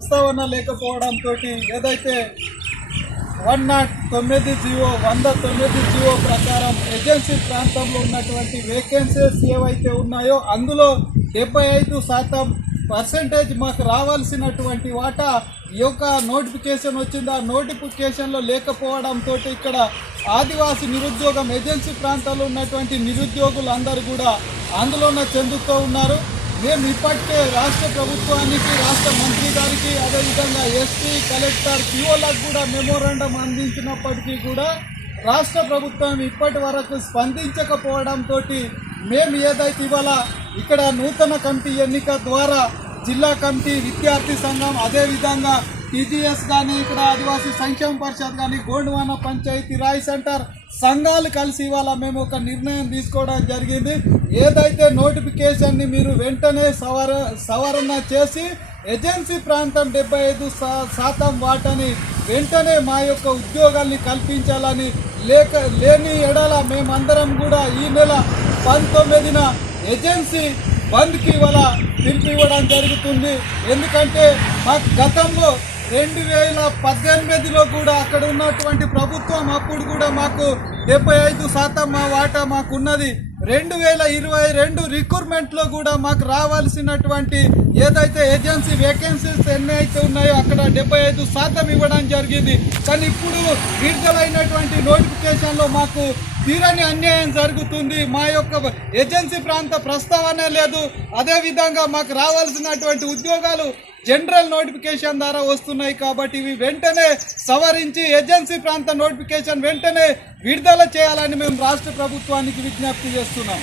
ప్రస్తావన లేకపోవడంతో ఏదైతే 109 జీవో ప్రకారం ఏజెన్సీ ప్రాంతంలో ఉన్నటువంటి వేకెన్సీస్ ఏవైతే ఉన్నాయో అందులో 75% మాకు రావాల్సినటువంటి వాటా ఈ యొక్క నోటిఫికేషన్ వచ్చింది. ఆ నోటిఫికేషన్లో లేకపోవడంతో ఇక్కడ ఆదివాసీ నిరుద్యోగం ఏజెన్సీ ప్రాంతాల్లో ఉన్నటువంటి నిరుద్యోగులు అందరూ కూడా ఆందోళన చెందుతూ ఉన్నారు. మేము ఇప్పటికే రాష్ట్ర ప్రభుత్వానికి, రాష్ట్ర మంత్రి గారికి, అదేవిధంగా ఎస్పీ, కలెక్టర్, పిఓలకు కూడా మెమోరాండం అందించినప్పటికీ కూడా రాష్ట్ర ప్రభుత్వం ఇప్పటి వరకు స్పందించకపోవడంతో మేము ఏదైతే ఇవాళ ఇక్కడ నూతన కమిటీ ఎన్నిక ద్వారా జిల్లా కమిటీ, విద్యార్థి సంఘం, అదేవిధంగా టీజీఎస్ కానీ, ఇక్కడ ఆదివాసీ సంక్షేమ పరిషత్ కానీ, గోండ్వాన పంచాయతీ రాయ్ సెంటర్ సంఘాలు కలిసి ఇవాళ మేము ఒక నిర్ణయం తీసుకోవడం జరిగింది. ఏదైతే నోటిఫికేషన్ని మీరు వెంటనే సవరణ చేసి ఏజెన్సీ ప్రాంతం 75% వాటని వెంటనే మా యొక్క ఉద్యోగాల్ని కల్పించాలని, లేని ఎడల మేమందరం కూడా ఈ నెల 19న ఏజెన్సీ బంద్కి ఇవాళ పిలుపు ఇవ్వడం జరుగుతుంది. ఎందుకంటే మాకు గతంలో 2018లో కూడా అక్కడ ఉన్నటువంటి ప్రభుత్వం అప్పుడు కూడా మాకు 75% మా వాటా మాకున్నది. 2022 రిక్రూట్మెంట్లో కూడా మాకు రావాల్సినటువంటి ఏదైతే ఏజెన్సీ వేకెన్సీస్ ఎన్ని అయితే ఉన్నాయో అక్కడ 75% ఇవ్వడం జరిగింది. కానీ ఇప్పుడు విడుదలైనటువంటి నోటిఫికేషన్లో మాకు తీరని అన్యాయం జరుగుతుంది. మా యొక్క ఏజెన్సీ ప్రాంత ప్రస్తావనే లేదు. అదేవిధంగా మాకు రావాల్సినటువంటి ఉద్యోగాలు జనరల్ నోటిఫికేషన్ ద్వారా వస్తున్నాయి. కాబట్టి ఇవి వెంటనే సవరించి ఏజెన్సీ ప్రాంత నోటిఫికేషన్ వెంటనే విడుదల చేయాలని మేము రాష్ట్ర ప్రభుత్వానికి విజ్ఞప్తి చేస్తున్నాం.